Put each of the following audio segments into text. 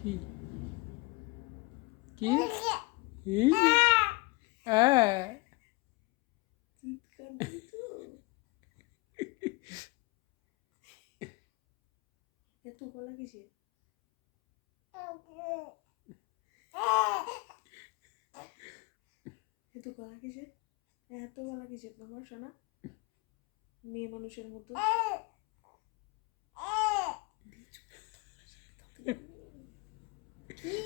কি কি এই যে, হ্যাঁ চিৎকার দিবি তো? এত গলা কিসের? এত গলা কিসের? এত গলা কিসের তোমার সোনা? মেয়ে মানুষের মতো। কি?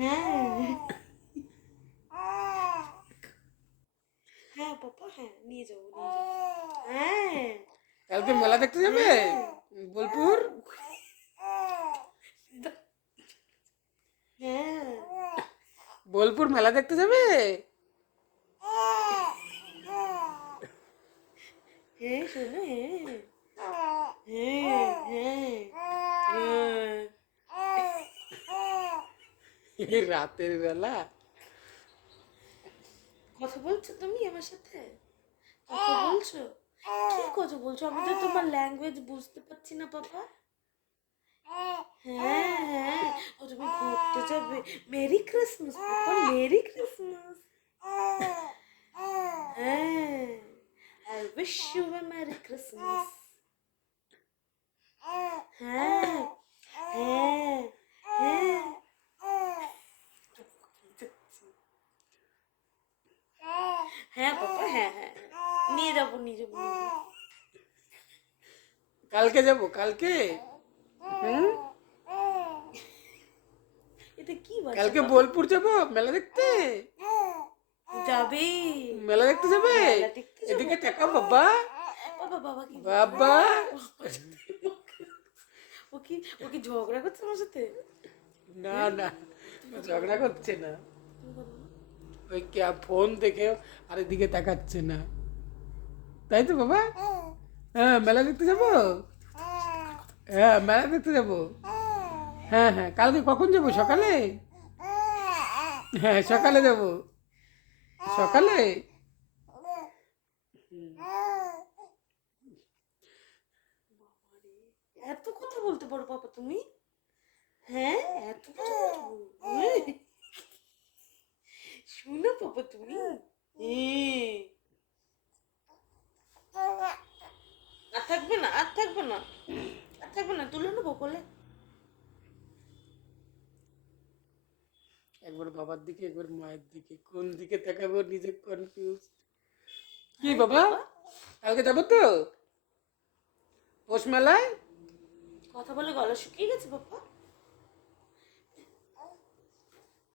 হ্যাঁ হ্যাঁ পাপা, হ্যাঁ নিয়ে যাবো নিয়ে যাবো। হ্যাঁ কালকে মেলা দেখতে যাবে বোলপুর? হ্যাঁ বোলপুর মেলা দেখতে যাবে? হ্যাঁ শোনো, হ্যাঁ হ্যাঁ হ্যাঁ হ্যাঁ। এই রাতের বেলা কথা বলছো তুমি আমার সাথে? কথা বলছো? কি কথা বলছো? আমি তো তোমার ল্যাঙ্গুয়েজ বুঝতে পারছি না পাপা। হ্যাঁ হ্যাঁ, ও তুমি ঘুরতে যাবে? Merry Christmas papa, merry Christmas. হ্যাঁ, I wish you a merry Christmas. হ্যাঁ হ্যাঁ হ্যাঁ। হ্যাঁ পাপা, হ্যাঁ হ্যাঁ হ্যাঁ। নিয়ে যাবো নিয়ে যাবো নিয়ে যাবো। কালকে যাব কালকে। হুম, এটা কি বাজে কালকে বাবা? বোলপুর যাব মেলা দেখতে। যাবে? মেলা দেখতে যাবে? মেলা দেখতে যাবো? এদিকে তাকাও বাবা। বাবা বাবা কি বলছে? বাবা ও কি ও কি ঝগড়া করছে আমার সাথে? না না, ও ঝগড়া করছে না, তুমি কথা বলো। ওই ফোন দেখে আর এদিকে তাকাচ্ছে না, তাই তো বাবা? হ্যাঁ মেলা দেখতে যাব। হ্যাঁ মেলা দেখতে যাব। হ্যাঁ হ্যাঁ, কালকে কখন যাব? সকালে? হ্যাঁ সকালে যাব। সকালে? এত কথা বলতে পারো পাপা তুমি? হ্যাঁ, এত কথা বলতে পারো? শুনো পাপা তুমি? আর থাকবে না, আর থাকবে না, আর থাকবে না, তুলে নেবো কোলে। একবার বাবার দিকে একবার মায়ের দিকে, কোন দিকে তাকাবো নিজে কনফিউজ। কি হ্যাঁ বাবা, পাপা, কালকে যাবো তো পৌষ মেলায়? কথা বলে গলা শুকিয়ে গেছে পাপা?